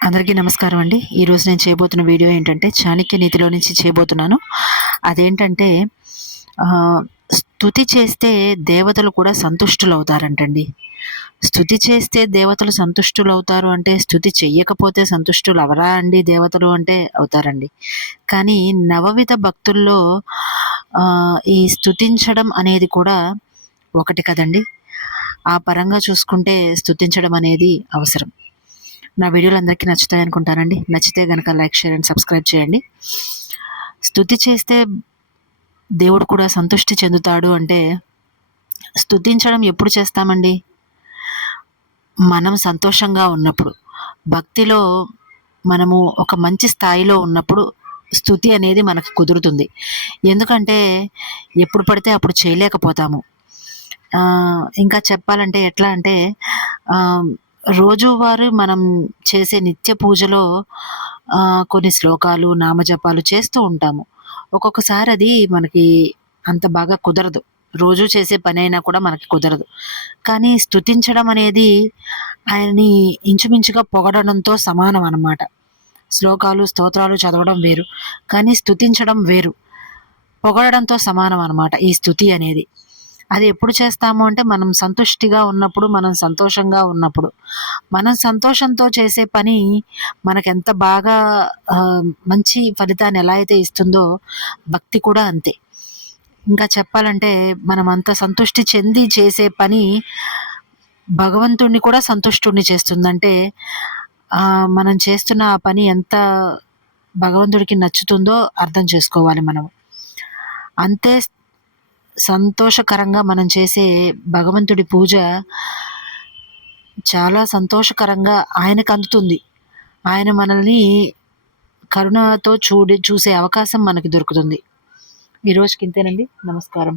అందరికీ నమస్కారం అండి. ఈరోజు నేను చేయబోతున్న వీడియో ఏంటంటే చాణక్య నీతిలో నుంచి చేయబోతున్నాను. అదేంటంటే స్తుతి చేస్తే దేవతలు కూడా సంతుష్టులవుతారంటండి. స్తుతి చేస్తే దేవతలు సంతుష్టులవుతారు అంటే స్తుతి చెయ్యకపోతే సంతుష్టులవరా అండి దేవతలు అంటే అవుతారండి. కానీ నవవిధ భక్తుల్లో ఈ స్తుతించడం అనేది కూడా ఒకటి కదండీ! ఆ పరంగా చూసుకుంటే స్తుతించడం అనేది అవసరం. నా వీడియోలు అందరికీ నచ్చుతాయి అనుకుంటానండి. నచ్చితే గనక లైక్, షేర్ అండ్ సబ్స్క్రైబ్ చేయండి. స్తుతి చేస్తే దేవుడు కూడా సంతృష్టి చెందుతాడు అంటే, స్తుతించడం ఎప్పుడు చేస్తామండి? మనం సంతోషంగా ఉన్నప్పుడు, భక్తిలో మనము ఒక మంచి స్థాయిలో ఉన్నప్పుడు స్తుతి అనేది మనకు కుదురుతుంది. ఎందుకంటే ఎప్పుడు పడితే అప్పుడు చేయలేకపోతాము. ఇంకా చెప్పాలంటే ఎట్లా అంటే రోజువారీ మనం చేసే నిత్య పూజలో కొన్ని శ్లోకాలు, నామజపాలు చేస్తూ ఉంటాము. ఒక్కొక్కసారి అది మనకి అంత బాగా కుదరదు. రోజు చేసే పనైనా కూడా మనకి కుదరదు. కానీ స్తుతించడం అనేది ఆయనని ఇంచుమించుగా పొగడడంతో సమానం అన్నమాట. శ్లోకాలు, స్తోత్రాలు చదవడం వేరు. కానీ స్తుతించడం వేరు. పొగడడంతో సమానం అన్నమాట ఈ స్తుతి అనేది. అది ఎప్పుడు చేస్తాము అంటే మనం సంతుష్టిగా ఉన్నప్పుడు, మనం సంతోషంగా ఉన్నప్పుడు. మనం సంతోషంతో చేసే పని మనకెంత బాగా మంచి ఫలితాన్ని ఎలా అయితే ఇస్తుందో భక్తి కూడా అంతే. ఇంకా చెప్పాలంటే మనమంత సంతృష్టి చెంది చేసే పని భగవంతుడిని కూడా సంతుష్టుడిని చేస్తుందంటే మనం చేస్తున్న ఆ పని ఎంత భగవంతుడికి నచ్చుతుందో అర్థం చేసుకోవాలి మనం. అంతే సంతోషకరంగా మనం చేసే భగవంతుడి పూజ చాలా సంతోషకరంగా ఆయనకు అందుతుంది. ఆయన మనల్ని కరుణతో చూసే అవకాశం మనకి దొరుకుతుంది. ఈ రోజుకి ఇంతేనండి. నమస్కారం.